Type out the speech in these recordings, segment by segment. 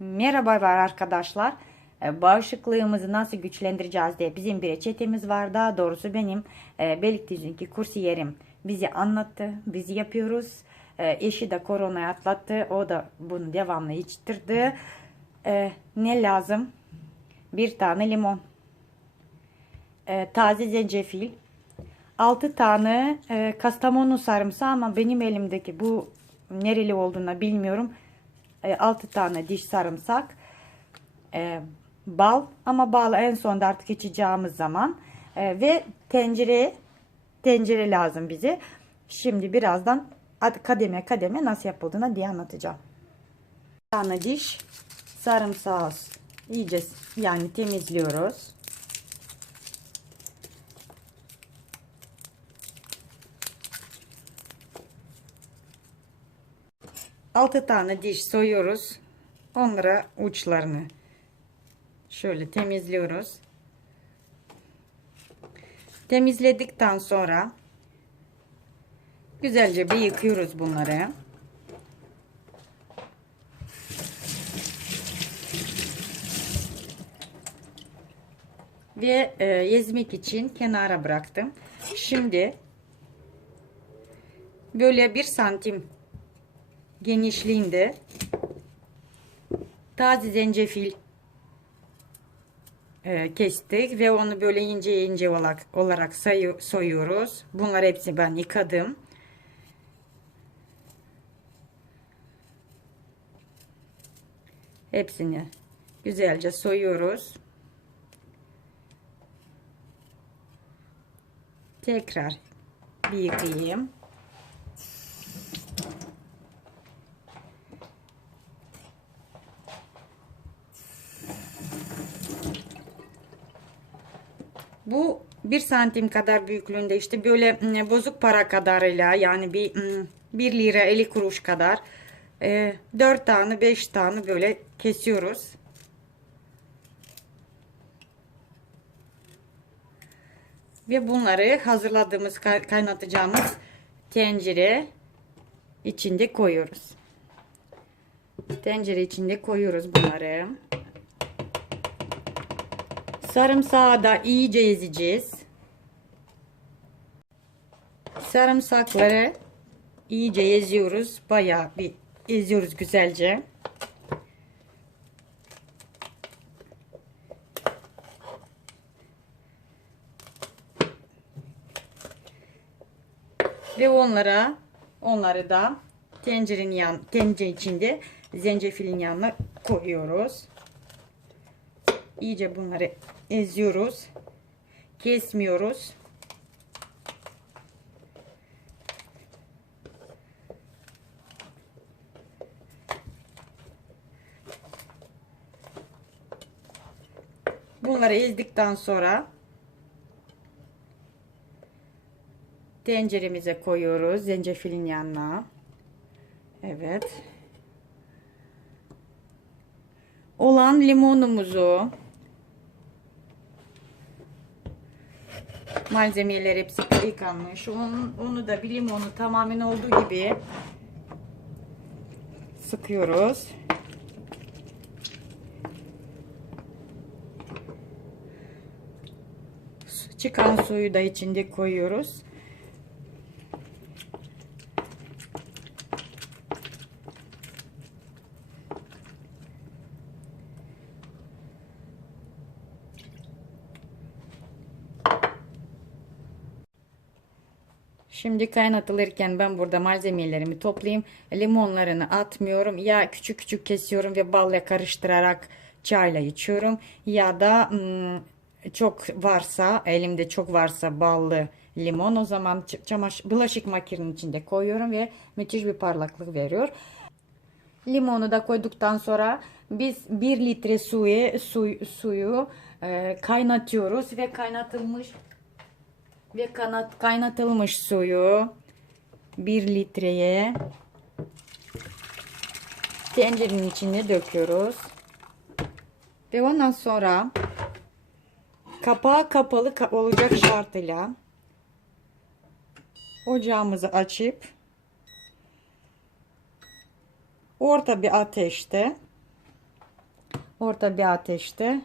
Merhabalar arkadaşlar. E, Bağışıklığımızı nasıl güçlendireceğiz diye bizim bir reçetemiz var. Daha doğrusu benim e, Beylikdüzü'ndeki kursiyerim bizi anlattı. Biz yapıyoruz. E, eşi de koronayı atlattı. O da bunu devamlı içtirdi. Ne lazım? Bir tane limon. Taze zencefil. 6 tane kastamonu sarımsağı ama benim elimdeki bu nereli olduğunu bilmiyorum. 6 tane diş sarımsak. E, bal ama bal en sonda artık içeceğimiz zaman. E, ve tencere tencere lazım bize. Şimdi birazdan ad- kademe kademe nasıl yapıldığını diye anlatacağım. Bir tane diş sarımsağı iyice yani temizliyoruz. Altı tane diş soyuyoruz. Onlara uçlarını şöyle temizliyoruz. Temizledikten sonra güzelce bir yıkıyoruz bunları. Ve e, ezmek için kenara bıraktım. Şimdi böyle bir santim genişliğinde taze zencefil e, kestik ve onu böyle ince ince olarak, olarak sayı, soyuyoruz. Bunlar hepsi ben yıkadım. Hepsini güzelce soyuyoruz. Tekrar bir yıkayayım. Bu bir santim kadar büyüklüğünde işte böyle mm, bozuk para kadarıyla yani bir mm, 1 lira 50 kuruş kadar e, 4 tane 5 tane böyle kesiyoruz. Ve bunları hazırladığımız kay- kaynatacağımız tencere içinde koyuyoruz. Tencere içinde koyuyoruz bunları. Sarımsağı da iyice ezeceğiz. Sarımsakları iyice eziyoruz. Bayağı bir eziyoruz güzelce. Ve onlara onları da tencerenin yan tencere içinde zencefilin yanına koyuyoruz. İyice bunları eziyoruz. Kesmiyoruz. Bunları ezdikten sonra tenceremize koyuyoruz. Zencefilin yanına. Evet. Olan limonumuzu malzemeler hepsi yıkanmış. Onu, onu da bir limonu tamamen olduğu gibi sıkıyoruz. Çıkan suyu da içinde koyuyoruz. Şimdi kaynatılırken ben burada malzemelerimi toplayayım. Limonlarını atmıyorum. Ya küçük küçük kesiyorum ve balla karıştırarak çayla içiyorum. Ya da ım, çok varsa elimde çok varsa ballı limon o zaman çamaşır bulaşık makinenin içinde koyuyorum ve müthiş bir parlaklık veriyor. Limonu da koyduktan sonra biz 1 litre suyu, suyu, suyu e, kaynatıyoruz ve kaynatılmış ve kanat, kaynatılmış suyu 1 litreye tencerenin içine döküyoruz. Ve ondan sonra kapağı kapalı olacak şartıyla ocağımızı açıp orta bir ateşte orta bir ateşte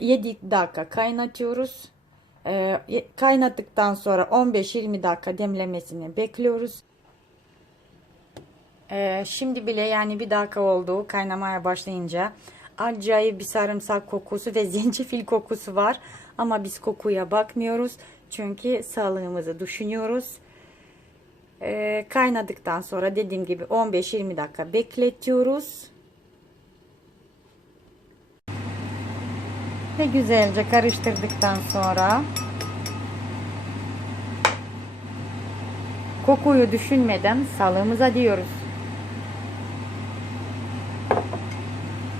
7 dakika kaynatıyoruz. E, Kaynattıktan sonra 15-20 dakika demlemesini bekliyoruz. E, Şimdi bile yani bir dakika oldu kaynamaya başlayınca acayip bir sarımsak kokusu ve zencefil kokusu var. Ama biz kokuya bakmıyoruz. Çünkü sağlığımızı düşünüyoruz. E, kaynadıktan sonra dediğim gibi 15-20 dakika bekletiyoruz. Ve güzelce karıştırdıktan sonra kokuyu düşünmeden sağlığımıza diyoruz.